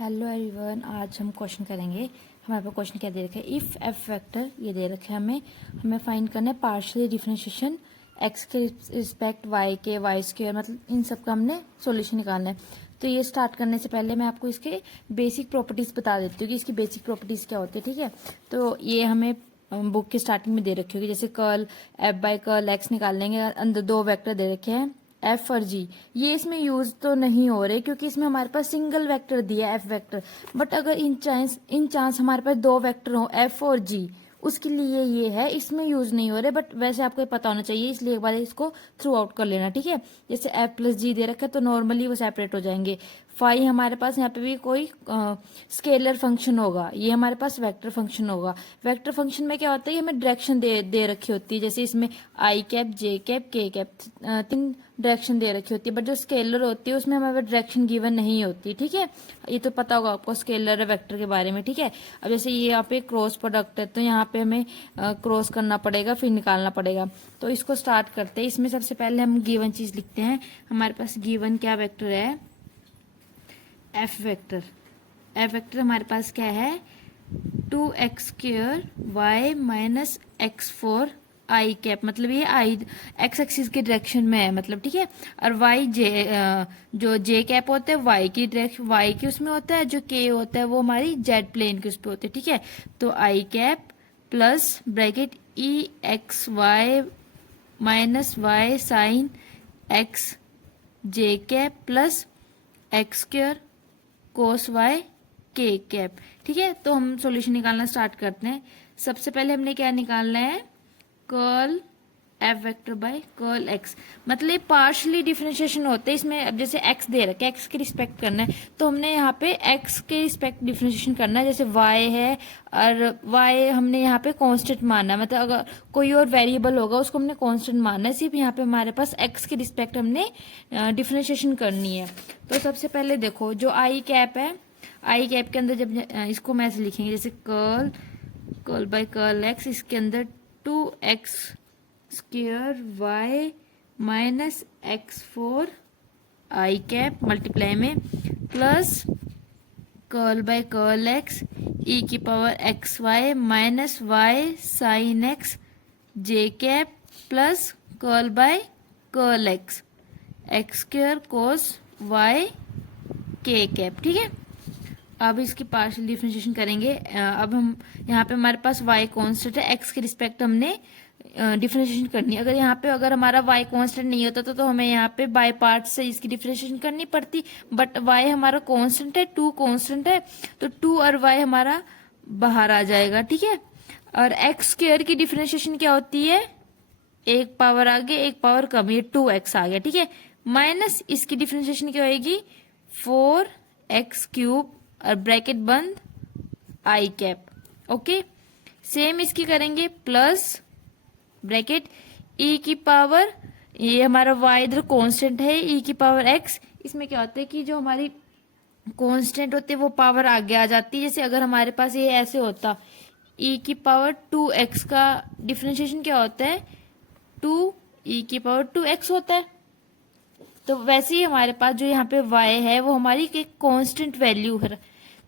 Hello everyone, आज हम question करेंगे। हमारे पास क्वेश्चन क्या दे रखा है, इफ एफ वेक्टर ये दे रखा है हमें फाइंड करना है पार्शियली डिफरेंशिएशन एक्स के रिस्पेक्ट वाई के वाई स्क्वायर, मतलब इन सब का हमने सॉल्यूशन निकालना है। तो ये स्टार्ट करने से पहले मैं आपको इसके बेसिक प्रॉपर्टीज बता देती हूँ कि इसकी बेसिक प्रॉपर्टीज क्या होती है। ठीक है, तो ये हमें बुक के स्टार्टिंग में दे रखी होगी, जैसे curl F by curl x निकाल लेंगे। अंदर दो वेक्टर दे रखे हैं एफ और जी। ये इसमें यूज तो नहीं हो रहे क्योंकि इसमें हमारे पास सिंगल वेक्टर दिया है एफ वेक्टर। बट अगर इन चांस हमारे पास दो वेक्टर हो एफ और जी, उसके लिए ये है, इसमें यूज नहीं हो रहे। बट वैसे आपको पता होना चाहिए, इसलिए एक बार इसको थ्रू आउट कर लेना। ठीक है, जैसे एफ प्लस जी दे रखा है तो नॉर्मली वो सेपरेट हो जाएंगे। फाई हमारे पास यहाँ पे भी कोई स्केलर फंक्शन होगा, ये हमारे पास वेक्टर फंक्शन होगा। वेक्टर फंक्शन में क्या होता है, हमें डायरेक्शन दे रखी होती है, जैसे इसमें आई कैप जे कैप के कैप तीन डायरेक्शन दे रखी होती है। बट जो स्केलर होती है उसमें हमें डायरेक्शन गिवन नहीं होती। ठीक है, ये तो पता होगा आपको स्केलर वेक्टर के बारे में। ठीक है, अब जैसे ये यहाँ पे क्रॉस प्रोडक्ट है तो यहाँ पे हमें क्रॉस करना पड़ेगा, फिर निकालना पड़ेगा। तो इसको स्टार्ट करते हैं। इसमें सबसे पहले हम गिवन चीज लिखते हैं। हमारे पास गिवन क्या वेक्टर है, एफ वेक्टर। एफ वेक्टर हमारे पास क्या है, 2x square y minus x four i cap, मतलब ये आई एक्स एक्सिस के डायरेक्शन में है, मतलब। ठीक है, और वाई जो जे कैप होता है वाई की डायरेक्शन, वाई की उसमें होता है, जो के होता है वो हमारी जेड प्लेन के उस पर होते हैं। ठीक है, तो i cap plus bracket e x Y minus y sine x J cap plus x square cos y के कैप। ठीक है, तो हम सॉल्यूशन निकालना स्टार्ट करते हैं। सबसे पहले हमने क्या निकालना है, curl F vector by curl x, मतलब पार्शियली डिफरेंशिएशन होते हैं इसमें। अब जैसे एक्स दे रखा है, एक्स के रिस्पेक्ट करना है, तो हमने यहाँ पे एक्स के रिस्पेक्ट डिफरेंशिएशन करना है। जैसे वाई है और वाई हमने यहाँ पे कांस्टेंट मानना है, मतलब अगर कोई और वेरिएबल होगा उसको हमने कांस्टेंट मानना है। सिर्फ यहाँ पे हमारे पास एक्स के रिस्पेक्ट हमने डिफरेंशिएशन करनी है। तो सबसे पहले देखो, जो आई कैप है, आई कैप के अंदर जब इसको मैं ऐसे लिखेंगे, जैसे curl curl by curl x, इसके अंदर 2x square y minus x four i cap multiply में plus curl by curl x e की power x Y minus y sine x J cap plus curl by curl x x square cos y के cap. ठीक है, अब इसकी partial differentiation करेंगे। अब हम यहाँ पे हमारे पास y कांस्टेंट है, x के रिस्पेक्ट हमने डिफरेंशिएशन करनी है। अगर हमारा y कांस्टेंट नहीं होता तो हमें यहाँ पे बाय पार्ट से इसकी डिफरेंशिएशन करनी पड़ती। बट y हमारा कांस्टेंट है, 2 कांस्टेंट है, तो 2 और y हमारा बाहर आ जाएगा। ठीक है, और x स्क्वायर की डिफरेंशिएशन क्या होती है, एक पावर आगे एक पावर कम, ये 2x आ गया। ठीक है, माइनस इसकी डिफरेंशिएशन क्या होगी, 4x क्यूब और ब्रैकेट बंद आई कैप। ओके, सेम इसकी करेंगे, प्लस ब्रैकेट ई की पावर, ये हमारा वाई इधर कांस्टेंट है, ई की पावर एक्स। इसमें क्या होता है कि जो हमारी कांस्टेंट होती है वो पावर आगे आ जाती है। जैसे अगर हमारे पास ये ऐसे होता, ई की पावर 2x का डिफरेंशिएशन क्या होता है, 2 ई की पावर 2x होता है। तो वैसे ही हमारे पास जो यहाँ पे y है वो हमारी एक कांस्टेंट वैल्यू है,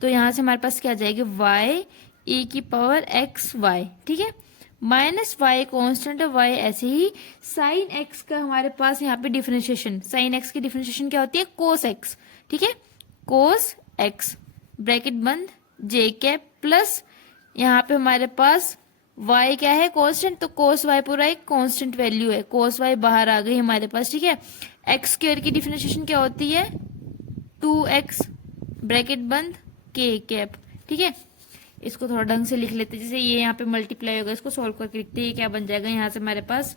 तो यहाँ से हमारे पास क्या जाएगी, y e की पावर एक्स वाई। ठीक है, माइनस y कांस्टेंट है, y ऐसे ही। साइन x का हमारे पास यहाँ पे डिफरेंशिएशन, साइन x की डिफरेंशिएशन क्या होती है, कोस x। ठीक है, कोस x ब्रैकेट बंद j कैप प्लस यहाँ पे हमारे पास y क्या है, कांस्टेंट, तो कोस y पूरा एक कांस्टेंट वैल्यू है, कोस y बाहर आ गई हमारे पास। ठीक है, एक्स स्क्वायर की डिफरेंशिएशन क्या होती है, 2x ब्रैकेट बंद के कैप। ठीक है, इसको थोड़ा ढंग से लिख लेते हैं, जैसे ये यहाँ पे मल्टीप्लाई होगा, इसको सोल्व करके लिखते हैं। ये क्या बन जाएगा, यहाँ से हमारे पास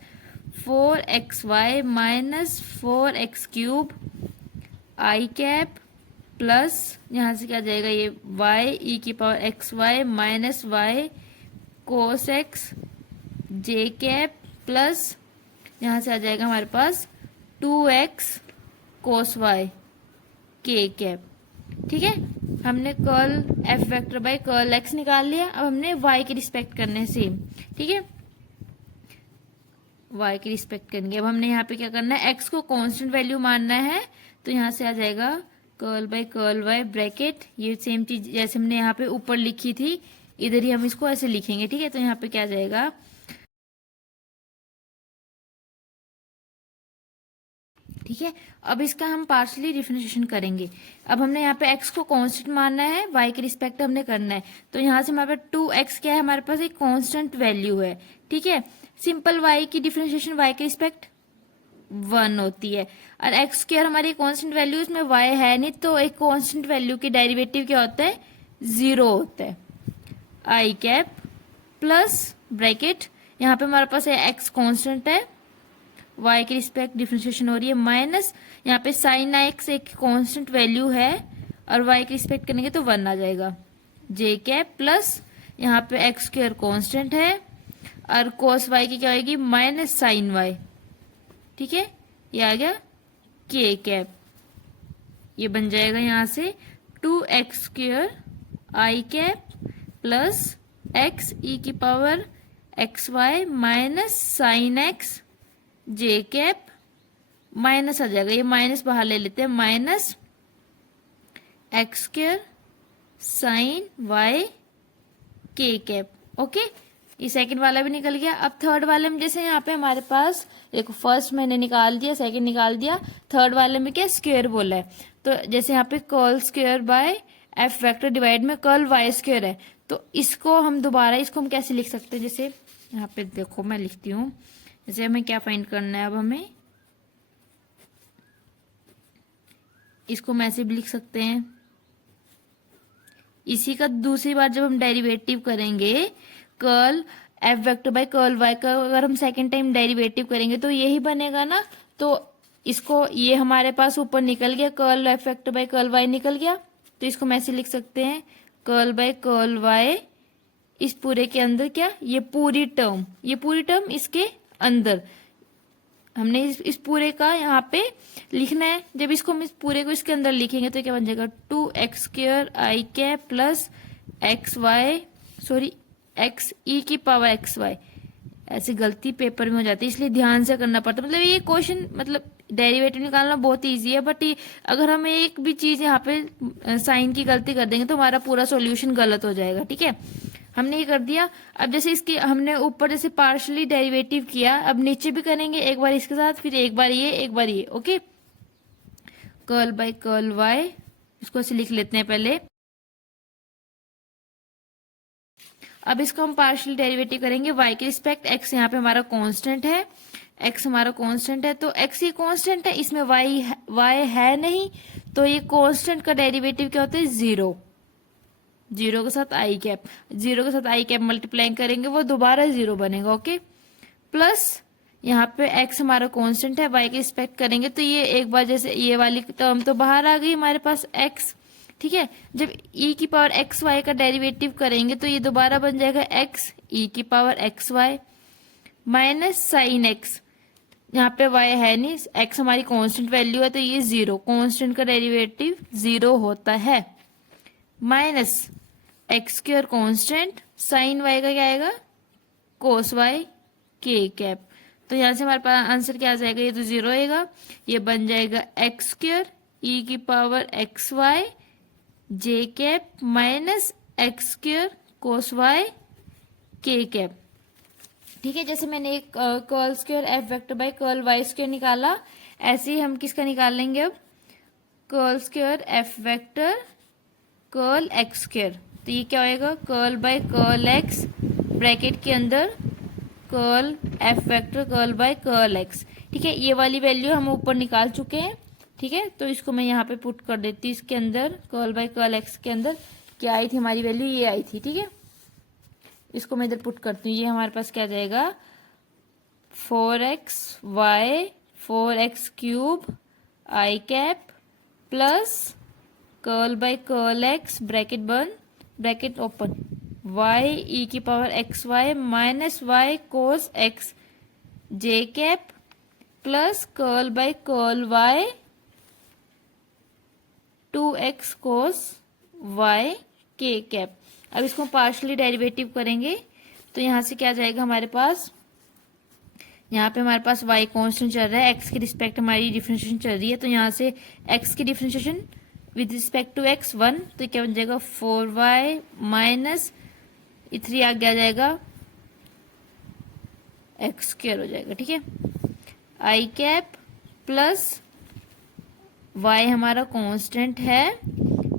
4xy minus 4x cube i cap plus यहाँ से क्या जाएगा, ये y ई की power x Y minus y cos x जे कैप प्लस यहाँ से आ जाएगा हमारे पास 2x कोस वाई के कैप। ठीक है, हमने curl F vector by curl x निकाल लिया। अब हमने y के रिस्पेक्ट करने से, ठीक है, y के रिस्पेक्ट करेंगे। अब हमने यहाँ पे क्या करना है, x को कांस्टेंट वैल्यू मानना है, तो यहाँ से आ जाएगा curl by curl Y bracket, ये सेम चीज जैसे हमने यहाँ पे ऊपर लिखी थी इधर ही हम इसको ऐसे लिखेंगे, ठीक है। तो यहाँ पे क्या जाएगा, ठीक है। अब इसका हम पार्शियली डिफरेंशिएशन करेंगे। अब हमने यहाँ पे x को कांस्टेंट मानना है, y के रिस्पेक्ट हमने करना है, तो यहाँ से हमारे पास 2x क्या है, हमारे पास एक कांस्टेंट वैल्यू है, ठीक है। सिंपल y की डिफरेंशिएशन y के रिस्पेक्ट 1 होती है, और एक्स स्क्वायर हमारी कांस्टेंट वैल्यू, इसमें y है नहीं, तो एक कांस्टेंट वैल्यू की डेरिवेटिव क्या होता है, 0 होता है। आई कैप प्लस ब्रैकेट, यहाँ पे हमारे पास x कांस्टेंट है, y के रिस्पेक्ट डिफरेंशिएशन हो रही है, माइनस यहाँ पे साइन x एक कांस्टेंट वैल्यू है और y के रिस्पेक्ट करेंगे तो 1 आ जाएगा, j कैप प्लस यहाँ पे x स्क्वायर कांस्टेंट है और cos y की क्या होगी, माइनस साइन y, ठीक है। ये आ गया k कैप, ये बन जाएगा यहाँ से 2x स्क्वायर आई कैप प्लस x e की power x Y minus sine x J cap, minus आ जाएगा, ये माइनस बाहर ले लेते हैं, minus x square sine Y के कैप। ओके, ये सेकंड वाला भी निकल गया। अब थर्ड वाले में जैसे यहाँ पे हमारे पास देखो फर्स्ट मैंने निकाल दिया, सेकंड निकाल दिया, थर्ड वाले में क्या स्क्वायर बोला है, तो जैसे यहाँ पे curl square by F vector divide में कर्ल वाई स्क्वायर है, तो इसको हम दोबारा इसको हम कैसे लिख सकते हैं, जैसे यहाँ पे देखो मैं लिखती हूँ, जैसे हमें क्या फाइंड करना है, अब हमें इसको हम ऐसे भी लिख सकते हैं, इसी का दूसरी बार जब हम डेरिवेटिव करेंगे curl F vector by curl Y का अगर हम सेकेंड टाइम डेरिवेटिव करेंगे तो यही बनेगा ना, तो इसको ये हमारे पास ऊपर निकल गया, curl F vector by curl Y निकल गया, तो इसको हम ऐसे लिख सकते हैं कर्ल बाय कर्ल वाई इस पूरे के अंदर क्या, ये पूरी टर्म इसके अंदर हमने इस पूरे का यहाँ पे लिखना है। जब इसको हम इस पूरे को इसके अंदर लिखेंगे तो क्या बन जाएगा, 2x स्क्वायर आई कैप प्लस एक्स ई की पावर एक्स वाई। ऐसी गलती पेपर में हो जाती है, इसलिए ध्यान से करना पड़ता है। मतलब ये क्वेश्चन मतलब डेरिवेटिव निकालना बहुत इजी है, बट अगर हम एक भी चीज यहाँ पे साइन की गलती कर देंगे तो हमारा पूरा सॉल्यूशन गलत हो जाएगा, ठीक है। हमने ये कर दिया। अब जैसे इसकी हमने ऊपर जैसे पार्शियली डेरिवेटिव किया, अब नीचे भी करेंगे, एक बार इसके साथ, फिर एक बार ये, okay. Curl by curl Y, इसको ऐसे लिख लेते हैं पहले। अब इसको हम पार्शियल डेरिवेटिव करेंगे y के रिस्पेक्ट, x यहाँ पे हमारा कांस्टेंट है, x हमारा कांस्टेंट है, तो x ये कांस्टेंट है, इसमें y है नहीं, तो ये कांस्टेंट का डेरिवेटिव क्या होता है, 0 के साथ आई कैप, 0 के साथ आई कैप मल्टीप्लाइंग करेंगे वो दोबारा 0 बनेगा, ओके। प्लस यहाँ पे x हमारा कांस्टेंट है, y के रिस्पेक्ट करेंगे तो ये एक बार जैसे ये वाली टर्म तो बाहर आ गई हमारे पास x, ठीक है। जब e की पावर एक्स वाई का डेरिवेटिव करेंगे तो ये दोबारा बन जाएगा x e की power x Y minus sine x, यहाँ पे y है नहीं, x हमारी कांस्टेंट वैल्यू है तो ये 0, कांस्टेंट का डेरिवेटिव 0 होता है, minus x square constant sine y का क्या आएगा, कोस y के कैप। तो यहाँ से हमारे पास आंसर क्या आ जाएगा, ये तो 0 आएगा, ये बन जाएगा एक्स स्क्वायर ई की power x y j cap minus x square cos y के कैप, ठीक है। जैसे मैंने एक curl square F vector by curl y square निकाला, ऐसे ही हम किसका निकाल लेंगे अब, curl square F vector curl x square, तो ये क्या होएगा, curl by curl x bracket के अंदर curl F vector curl by curl x, ठीक है। ये वाली वैल्यू हम ऊपर निकाल चुके हैं, ठीक है। तो इसको मैं यहाँ पे पुट कर देती हूँ, इसके अंदर कर्ल बाय कर्ल एक्स के अंदर क्या आई थी हमारी वैल्यू, ये आई थी, ठीक है। इसको मैं इधर पुट करती हूँ, ये हमारे पास क्या जाएगा, 4x cube i cap plus curl by curl x bracket बंद ब्रैकेट ओपन y e की power x Y minus y cos x J cap plus curl by curl y 2x cos y के cap. अब इसको partially derivative करेंगे तो यहाँ से क्या जाएगा हमारे पास, यहाँ पे हमारे पास y कांस्टेंट चल रहा है, x की रिस्पेक्ट हमारी डिफरेंशिएशन चल रही है, तो यहाँ से x की differentiation with respect to X 1, तो क्या बन जाएगा 4y माइनस 3 आगे आ जाएगा एक्स स्क्वायर हो जाएगा। ठीक है, आई कैप प्लस वाई हमारा कांस्टेंट है,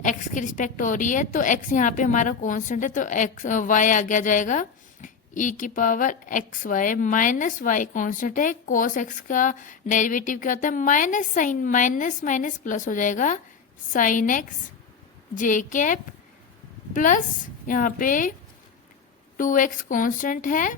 एक्स की रिस्पेक्ट हो रही है तो एक्स यहाँ पे हमारा कांस्टेंट है तो एक्स वाई आगे आ जाएगा ई की power x Y minus Y constant है, कोस एक्स का डेरिवेटिव क्या होता है minus sine, minus minus plus हो जाएगा साइन एक्स जे कैप प्लस यहाँ पे 2x कांस्टेंट है,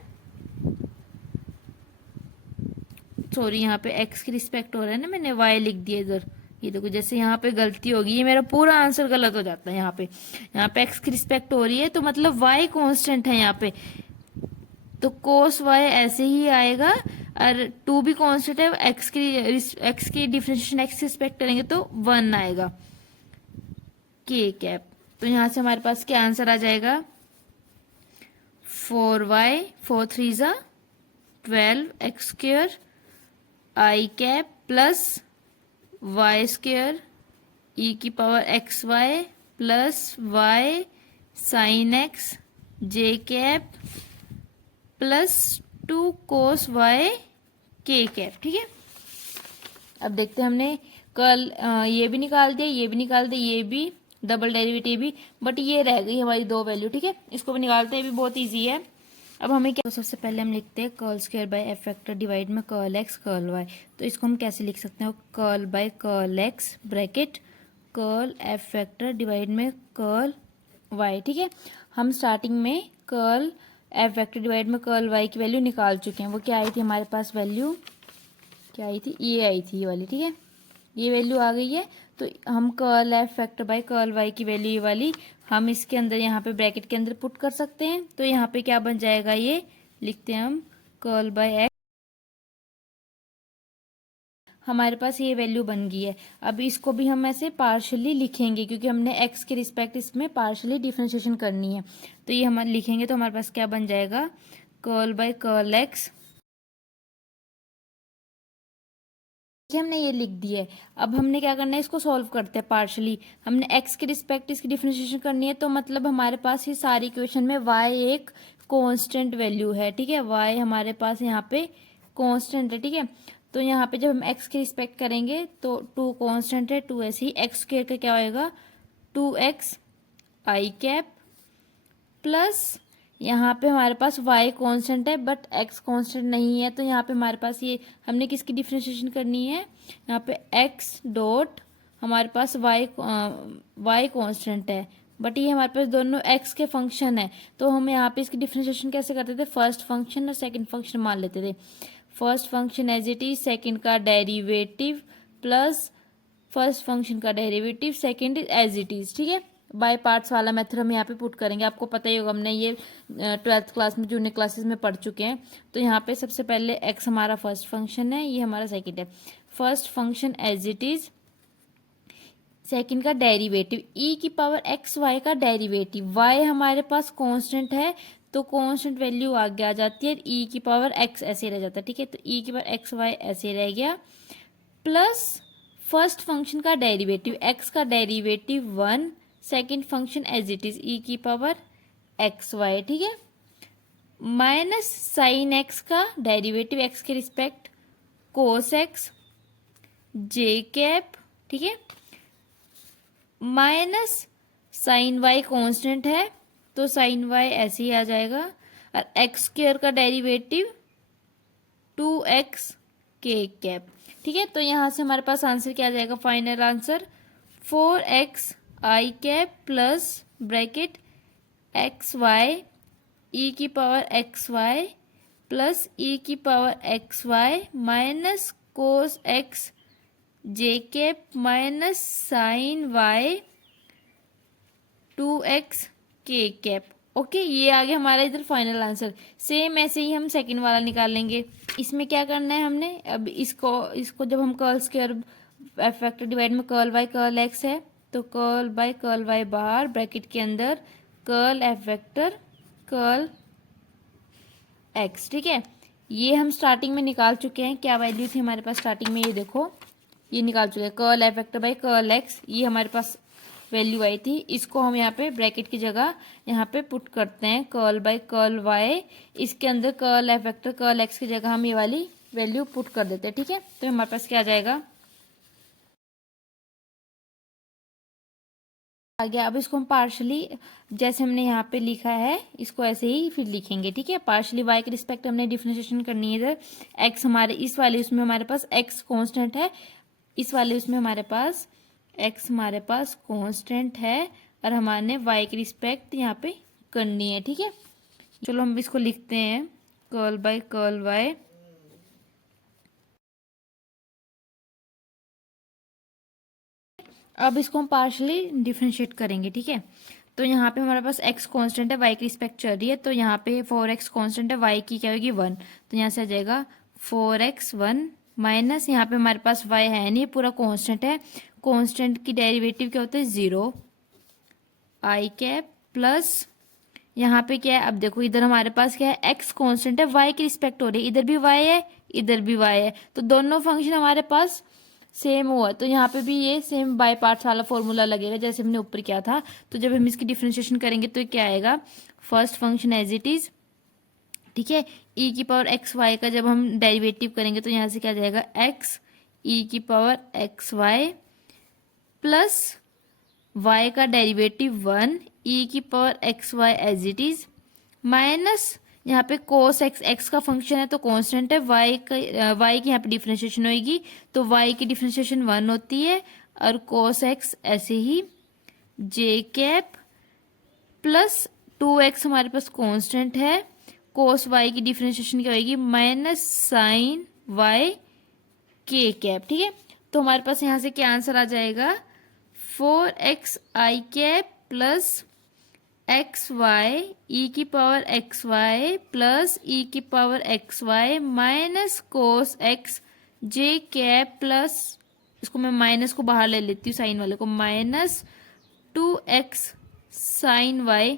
सॉरी यहाँ पे x की रिस्पेक्ट हो रहा है ना, मैंने y लिख दिया इधर, ये देखो जैसे यहाँ पे गलती होगी, ये मेरा पूरा आंसर गलत हो जाता है। यहाँ पे x की रिस्पेक्ट हो रही है तो मतलब y कांस्टेंट है यहाँ पे, तो कोस y ऐसे ही आएगा और 2 भी कांस्टेंट है, x की डिफरेंशिएशन x की रिस्पेक्ट करेंगे तो 1 आएगा k कैप। तो यहाँ से हमारे पास क्या आंसर आ जाएगा 4y 4 3 जा 12 एक्स स्क्वायर आई cap plus y square e की power x Y plus y sine x जे कैप प्लस 2 कोस वाई के कैप। ठीक है, अब देखते हैं हमने कल ये भी निकाल दिया, ये भी निकाल दिया, ये भी डबल डेरिवेटिव भी, बट ये रह गई हमारी 2 वैल्यू। ठीक है, इसको भी निकालते हैं, ये भी बहुत इजी है। अब हमें क्या, तो सबसे पहले हम लिखते हैं curl square by F factor divide में कर्ल एक्स कर्ल वाई। तो इसको हम कैसे लिख सकते हैं, curl by curl x bracket curl F factor divide में कर्ल वाई। ठीक है, हम स्टार्टिंग में कर्ल एफ फैक्टर डिवाइड में कर्ल वाई की वैल्यू निकाल चुके हैं। वो क्या आई थी हमारे पास वैल्यू, क्या आई थी, ये आई थी ये वाली। ठीक है, ये वैल्यू आ गई है, तो हम curl F factor by curl Y की वैल्यू ये वाली हम इसके अंदर यहाँ पे ब्रैकेट के अंदर पुट कर सकते हैं। तो यहाँ पे क्या बन जाएगा, ये लिखते हैं हम कर्ल बाय एक्स, हमारे पास ये वैल्यू बन गई है। अब इसको भी हम ऐसे पार्शियली लिखेंगे क्योंकि हमने एक्स के रिस्पेक्ट इसमें पार्शियली डिफरेंशिएशन करनी है। तो ये हम लिखेंगे तो हमारे पास क्या बन जाएगा कर्ल बाय कर्ल एक्स, हमने ये लिख दिया है। अब हमने क्या करना है, इसको सॉल्व करते हैं पार्शियली। हमने x के रिस्पेक्ट इसकी डिफरेंशिएशन करनी है, तो मतलब हमारे पास ये सारी इक्वेशन में y एक कांस्टेंट वैल्यू है। ठीक है, y हमारे पास यहाँ पे कांस्टेंट है। ठीक है, तो यहाँ पे जब हम x के रिस्पेक्ट करेंगे तो 2 कांस्टेंट है, 2 ऐसे ही एक्स स्क्वायर का क्या होएगा 2x आई कैप प्लस यहाँ पे हमारे पास y कांस्टेंट है बट x कांस्टेंट नहीं है, तो यहाँ पे हमारे पास ये हमने किसकी डिफरेंशिएशन करनी है, यहाँ पे x डॉट हमारे पास y कांस्टेंट है बट ये हमारे पास दोनों x के फंक्शन है। तो हम यहाँ पे इसकी डिफरेंशिएशन कैसे करते थे, फर्स्ट फंक्शन और सेकंड फंक्शन मान लेते थे। First function as it is, second का डेरिवेटिव प्लस फर्स्ट फंक्शन का derivative, second as it is. ठीक है, बाय पार्ट्स वाला मेथड हम यहाँ पे पुट करेंगे। आपको पता ही होगा, हमने ये 12th क्लास में जूनियर क्लासेस में पढ़ चुके हैं। तो यहाँ पे सबसे पहले x हमारा फर्स्ट फंक्शन है, ये हमारा सेकंड है। First function as it is, second का डेरिवेटिव e की पावर एक्स वाई का डेरिवेटिव, y हमारे पास कांस्टेंट है तो कांस्टेंट वैल्यू आगे आ जाती है, e की पावर x ऐसे रह जाता है। ठीक है, तो e की पावर एक्स वाई ऐसे रह गया प्लस फर्स्ट फंक्शन का डेरिवेटिव, x का derivative 1, second function as it is e की पावर एक्स वाई। ठीक है, माइनस साइन एक्स का डेरिवेटिव x के रिस्पेक्ट कोस एक्स जे कैप। ठीक है, माइनस साइन वाई कांस्टेंट है तो साइन वाई ऐसे ही आ जाएगा और एक्स स्क्वायर का डेरिवेटिव 2x के कैप। ठीक है, तो यहां से हमारे पास आंसर क्या आ जाएगा, final answer 4x i cap plus bracket x y e की power x Y plus e की power x Y minus cos x जे cap minus sine y 2x के कैप। ओके, ये आ गया हमारा इधर फाइनल आंसर। सेम ऐसे ही हम सेकंड वाला निकाल लेंगे। इसमें क्या करना है हमने, अब इसको जब हम curl square F factor divide में कर्ल वाई कर्ल एक्स है तो curl by curl Y bar bracket के अंदर curl F vector curl x. ठीक है, ये हम स्टार्टिंग में निकाल चुके हैं। क्या वैल्यू थी हमारे पास स्टार्टिंग में, ये देखो ये निकाल चुके हैं curl F vector by curl x, ये हमारे पास वैल्यू आई थी, इसको हम यहाँ पे ब्रैकेट की जगह यहाँ पे पुट करते हैं कर्ल बाय कर्ल y, इसके अंदर curl F vector curl x की जगह हम ये वाली वैल्यू पुट कर देते हैं। ठीक है, तो हमारे पास क्या आ जाएगा, आ गया। अब इसको हम पार्शली जैसे हमने यहाँ पे लिखा है इसको ऐसे ही फिर लिखेंगे। ठीक है, पार्शली y के रिस्पेक्ट हमने डिफरेंशिएशन करनी है। इधर x हमारे इस वाले उसमें हमारे पास x कांस्टेंट है, इस वाले उसमें हमारे पास x हमारे पास कांस्टेंट है और हमारे y के रिस्पेक्ट यहाँ पे करनी है। ठीक है, चलो हम इसको लिखते हैं कर्ल बाय कर्ल y। अब इसको हम पार्शली डिफरेंशिएट करेंगे। ठीक है, तो यहाँ पे हमारे पास x कांस्टेंट है, y की रिस्पेक्ट चल रही है, तो यहाँ पे 4x कांस्टेंट है, y की क्या होगी 1, तो यहाँ से आ जाएगा 4x 1 माइनस यहाँ पे हमारे पास y है नहीं, पूरा कांस्टेंट है, कांस्टेंट की डेरिवेटिव क्या होता है 0 i कैप प्लस यहाँ पे क्या है, अब देखो इधर हमारे पास क्या है x कांस्टेंट है, y की रिस्पेक्ट हो रही है, इधर भी y है इधर भी y है, तो दोनों फंक्शन हमारे पास सेम हुआ, तो यहाँ पे भी ये सेम बाय पार्ट्स वाला फॉर्मूला लगेगा जैसे हमने ऊपर किया था। तो जब हम इसकी डिफरेंशिएशन करेंगे तो क्या आएगा, first function as it is. ठीक है, e की पावर एक्स वाई का जब हम डेरिवेटिव करेंगे तो यहाँ से क्या जाएगा x e की power x Y plus y का डेरिवेटिव 1 e की power x Y as it is minus यहाँ पे कोस एक्स, एक्स का फंक्शन है तो कांस्टेंट है, y की यहाँ पे डिफरेंशिएशन होगी तो y की डिफरेंशिएशन 1 होती है और कोस एक्स ऐसे ही j कैप प्लस 2x हमारे पास कांस्टेंट है, कोस y की डिफरेंशिएशन क्या होगी minus sine y k cap. ठीक है, तो हमारे पास यहाँ से क्या आंसर आ जाएगा 4x i cap plus x y e की power x Y plus e की power x Y minus cos x जे कैप प्लस, इसको मैं माइनस को बाहर ले लेती हूँ साइन वाले को, माइनस 2x साइन वाई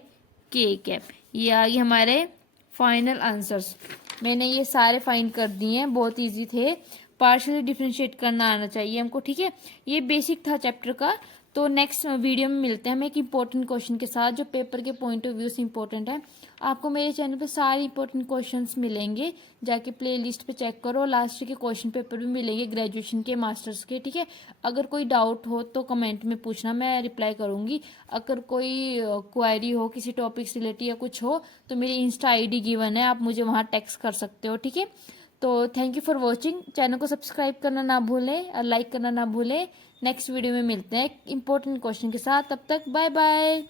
के कैप। ये आ गए हमारे फाइनल आंसर्स। मैंने ये सारे फाइंड कर दिए हैं, बहुत इजी थे, पार्शियली डिफरेंशिएट करना आना चाहिए हमको। ठीक है, ये बेसिक था चैप्टर का। तो नेक्स्ट वीडियो में मिलते हैं हम एक इंपॉर्टेंट क्वेश्चन के साथ जो पेपर के पॉइंट ऑफ व्यू से इंपॉर्टेंट है। आपको मेरे चैनल पे सारे इंपॉर्टेंट क्वेश्चंस मिलेंगे, जाके प्ले लिस्ट पे चेक करो, लास्ट के क्वेश्चन पेपर भी मिलेंगे ग्रेजुएशन के मास्टर्स के। ठीक है, अगर कोई डाउट हो तो कमेंट में पूछना, मैं रिप्लाई करूंगी। अगर कोई क्वेरी हो किसी टॉपिक से रिलेटेड या कुछ हो तो मेरी इंस्टा ID गिवन है, आप मुझे वहाँ टेक्स्ट कर सकते हो। ठीक है, तो thank you for watching, channel को सब्सक्राइब करना ना भूलें और लाइक करना ना भूलें। नेक्स्ट वीडियो में मिलते हैं एक इंपॉर्टेंट क्वेश्चन के साथ, तब तक बाय बाय।